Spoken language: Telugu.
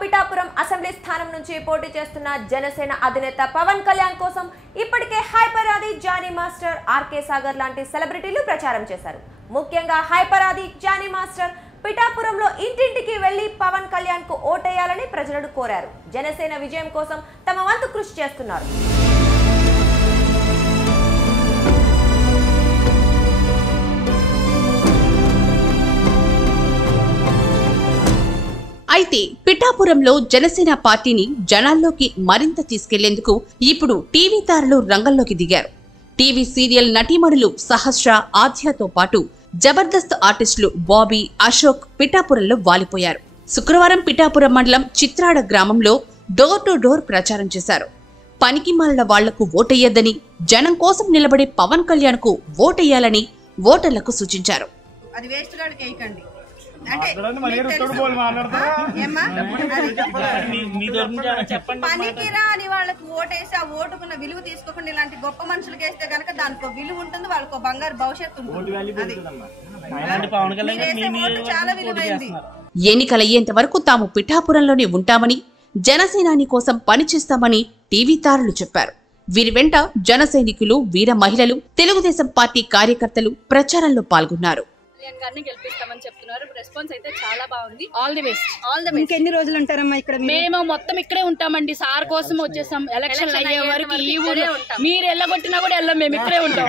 పిఠాపురం అసెంబ్లీ స్థానం నుంచి పోటీ చేస్తున్న జనసేన అధినేత పవన్ కళ్యాణ్ కోసం ఇప్పటికే హైపర్ ఆది, జానీ మాస్టర్, ఆర్కే సాగర్ లాంటి సెలబ్రిటీలు ప్రచారం చేశారు. ముఖ్యంగా హైపర్ ఆది, జానీ మాస్టర్ పిఠాపురంలో ఇంటింటికి వెళ్లి పవన్ కళ్యాణ్ కు ఓటేయాలని ప్రజలను కోరారు. జనసేన విజయం కోసం తమ వంతు కృషి చేస్తున్నారు. అయితే పిఠాపురంలో జనసేన పార్టీని జనాల్లోకి మరింత తీసుకెళ్లేందుకు ఇప్పుడు టీవీ తారలు రంగంలోకి దిగారు. టీవీ సీరియల్ నటీమణులు సహస్ర, ఆధ్యాతో పాటు జబర్దస్త్ ఆర్టిస్టులు బాబీ, అశోక్ పిఠాపురంలో వాలిపోయారు. శుక్రవారం పిఠాపురం మండలం చిత్రాడ గ్రామంలో డోర్ టు డోర్ ప్రచారం చేశారు. పనికిమాలిన వాళ్లకు ఓటెయ్యొద్దని, జనం కోసం నిలబడే పవన్ కళ్యాణ్ కు ఓటెయ్యాలని ఓటర్లకు సూచించారు. పనికిరా అని వాళ్ళకి ఓటేసి ఆ ఓటుకున్న విలువ తీసుకోకుండా ఇలాంటి గొప్ప మనుషులకి వేస్తే కనుక దానికి విలువ ఉంటుంది, వాళ్ళకు బంగారు భవిష్యత్తు ఉంటుంది. చాలా విలువైంది. ఎన్నికలయ్యేంత వరకు తాము పిఠాపురంలోనే ఉంటామని, జనసేనాని కోసం పనిచేస్తామని టీవీ తారలు చెప్పారు. వీరి వెంట జన సైనికులు, వీర మహిళలు, తెలుగుదేశం పార్టీ కార్యకర్తలు ప్రచారంలో పాల్గొన్నారు. గెలిపిస్తామని చెప్తున్నారు. రెస్పాన్స్ అయితే చాలా బాగుంది. All the best. ఇంకెన్ని రోజులు ఉంటారమ్మా ఇక్కడ? మేము మొత్తం ఇక్కడే ఉంటామండి. సార్ కోసం వచ్చేసాం. ఎలక్షన్ అయ్యే వరకు ఈ ఊరు మీరు ఎల్లగొట్టినా కూడా వెళ్ళం, మేము ఇక్కడే ఉంటాం.